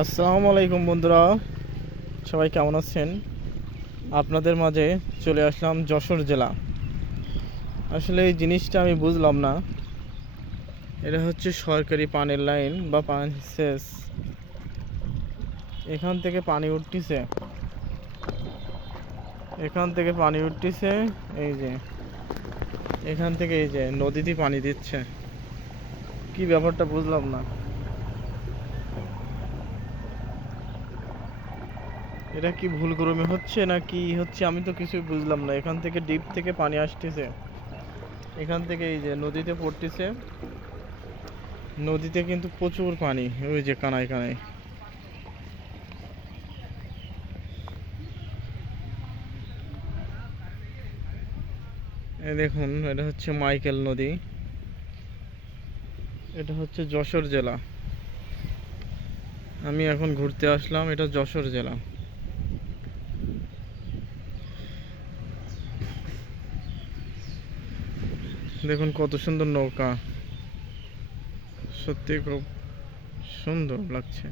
আসসালামু আলাইকুম বন্ধুরা, সবাই কেমন আছেন? আপনাদের মাঝে চলে আসলাম যশোর জেলা। আসলে এই জিনিসটা আমি বুঝলাম না। এটা হচ্ছে সরকারি পানির লাইন বা পানি সেচ। এখান থেকে পানি উঠতেছে, এই যে এখান থেকে এই যে নদীতে পানি দিচ্ছে। কি ব্যাপারটা বুঝলাম না। এটা কি ভুলক্রমে হচ্ছে না কি হচ্ছে আমি তো কিছুই বুঝলাম না। এখান থেকে ডিপ থেকে পানি আসতেছে, এখান থেকে এই যে নদীতে পড়তেছে। নদীতে কিন্তু প্রচুর পানি, ওই যে কানায় কানায়। এই দেখুন, এটা হচ্ছে মাইকেল নদী। এটা হচ্ছে যশোর জেলা। আমি এখন ঘুরতে আসলাম, এটা যশোর জেলা। দেখুন কত সুন্দর নৌকা, সত্যি খুব সুন্দর লাগছে।